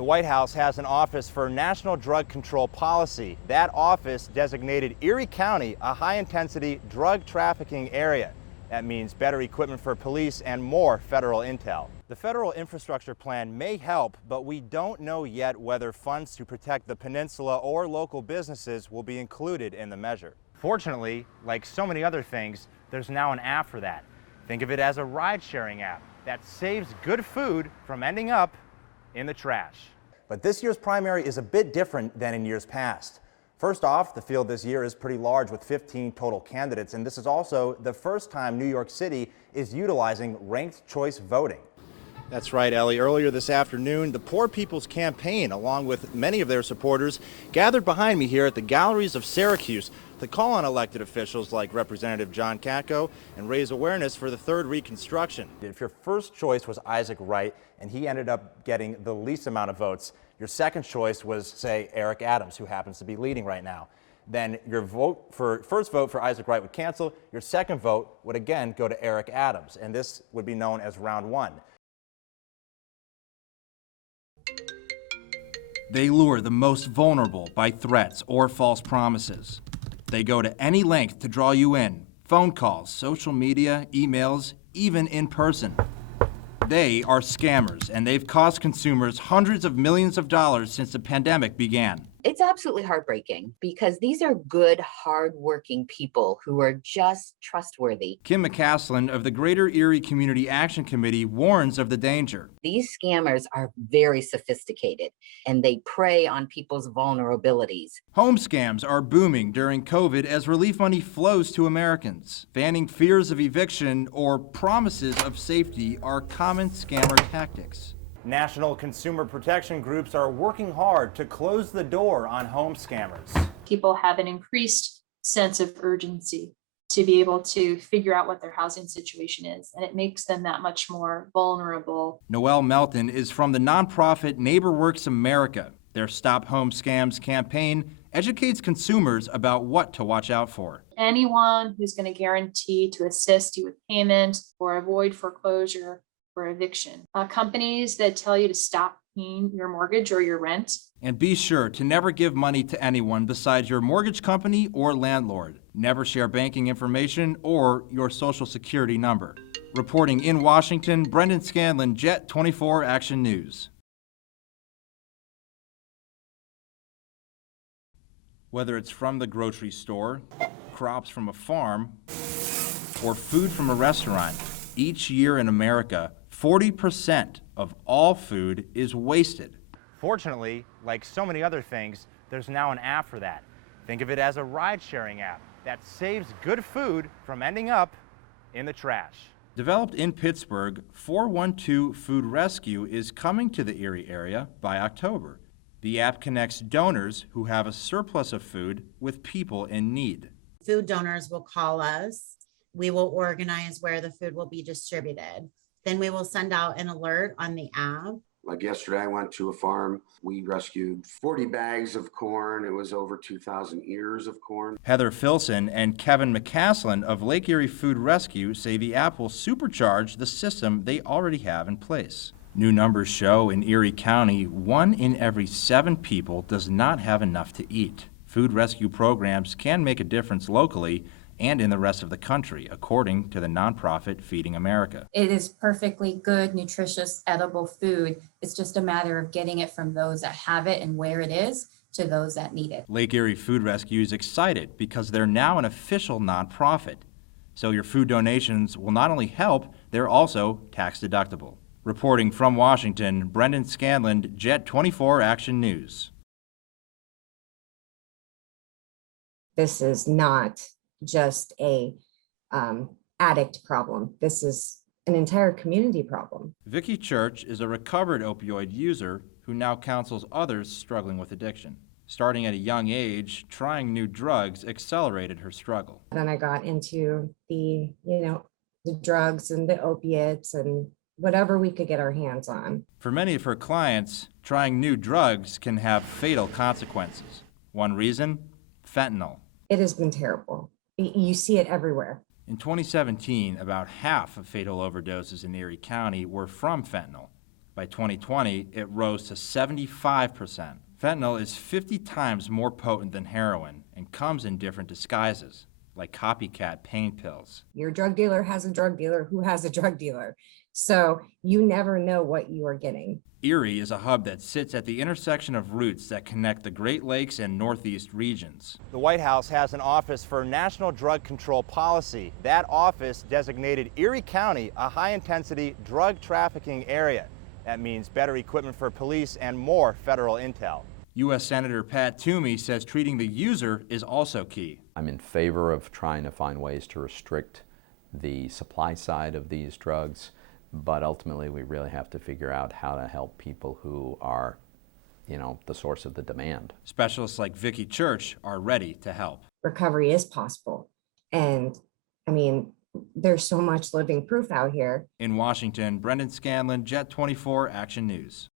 The White House has an office for national drug control policy. That office designated Erie County a high-intensity drug trafficking area. That means better equipment for police and more federal intel. The federal infrastructure plan may help, but we don't know yet whether funds to protect the peninsula or local businesses will be included in the measure. Fortunately, like so many other things, there's now an app for that. Think of it as a ride-sharing app that saves good food from ending up in the trash. But this year's primary is a bit different than in years past. First off, the field this year is pretty large with 15 total candidates, and this is also the first time New York City is utilizing ranked choice voting. That's right, Ellie. Earlier this afternoon, the Poor People's Campaign, along with many of their supporters, gathered behind me here at the galleries of Syracuse to call on elected officials like Representative John Katko and raise awareness for the third Reconstruction. If your first choice was Isaac Wright and he ended up getting the least amount of votes, your second choice was, say, Eric Adams, who happens to be leading right now, then your first vote for Isaac Wright would cancel. Your second vote would again go to Eric Adams, and this would be known as round one. They lure the most vulnerable by threats or false promises. They go to any length to draw you in. Phone calls, social media, emails, even in person. They are scammers, and they've cost consumers hundreds of millions of dollars since the pandemic began. It's absolutely heartbreaking because these are good, hard-working people who are just trustworthy. Kim McCaslin of the Greater Erie Community Action Committee warns of the danger. These scammers are very sophisticated and they prey on people's vulnerabilities. Home scams are booming during COVID as relief money flows to Americans. Fanning fears of eviction or promises of safety are common scammer tactics. National consumer protection groups are working hard to close the door on home scammers. People have an increased sense of urgency to be able to figure out what their housing situation is, and it makes them that much more vulnerable. Noelle Melton is from the nonprofit NeighborWorks America. Their Stop Home Scams campaign educates consumers about what to watch out for. Anyone who's going to guarantee to assist you with payment or avoid foreclosure or eviction. Companies that tell you to stop paying your mortgage or your rent. And be sure to never give money to anyone besides your mortgage company or landlord. Never share banking information or your social security number. Reporting in Washington, Brendan Scanland, Jet 24 Action News. Whether it's from the grocery store, crops from a farm, or food from a restaurant, each year in America, 40% of all food is wasted. Fortunately, like so many other things, there's now an app for that. Think of it as a ride-sharing app that saves good food from ending up in the trash. Developed in Pittsburgh, 412 Food Rescue is coming to the Erie area by October. The app connects donors who have a surplus of food with people in need. Food donors will call us. We will organize where the food will be distributed. Then we will send out an alert on the app. Like yesterday, I went to a farm. We rescued 40 bags of corn. It was over 2,000 ears of corn. Heather Filson and Kevin McCaslin of Lake Erie Food Rescue say the app will supercharge the system they already have in place. New numbers show in Erie County, 1 in every 7 people does not have enough to eat. Food rescue programs can make a difference locally and in the rest of the country, according to the nonprofit Feeding America. It is perfectly good, nutritious, edible food. It's just a matter of getting it from those that have it and where it is to those that need it. Lake Erie Food Rescue is excited because they're now an official nonprofit. So your food donations will not only help, they're also tax deductible. Reporting from Washington, Brendan Scanland, Jet 24 Action News. This is not just a addict problem. This is an entire community problem. Vicki Church is a recovered opioid user who now counsels others struggling with addiction. Starting at a young age, trying new drugs accelerated her struggle. Then I got into the drugs and the opiates and whatever we could get our hands on. For many of her clients, trying new drugs can have fatal consequences. One reason? Fentanyl. It has been terrible. You see it everywhere. In 2017, about half of fatal overdoses in Erie County were from fentanyl. By 2020, it rose to 75%. Fentanyl is 50 times more potent than heroin and comes in different disguises, like copycat pain pills. Your drug dealer has a drug dealer who has a drug dealer. So you never know what you are getting. Erie is a hub that sits at the intersection of routes that connect the Great Lakes and Northeast regions. The White House has an Office for National Drug Control Policy. That office designated Erie County a high-intensity drug trafficking area. That means better equipment for police and more federal intel. U.S. Senator Pat Toomey says treating the user is also key. I'm in favor of trying to find ways to restrict the supply side of these drugs, but ultimately we really have to figure out how to help people who are, the source of the demand. Specialists like Vicki Church are ready to help. Recovery is possible. And I mean, there's so much living proof out here. In Washington, Brendan Scanland, Jet 24 Action News.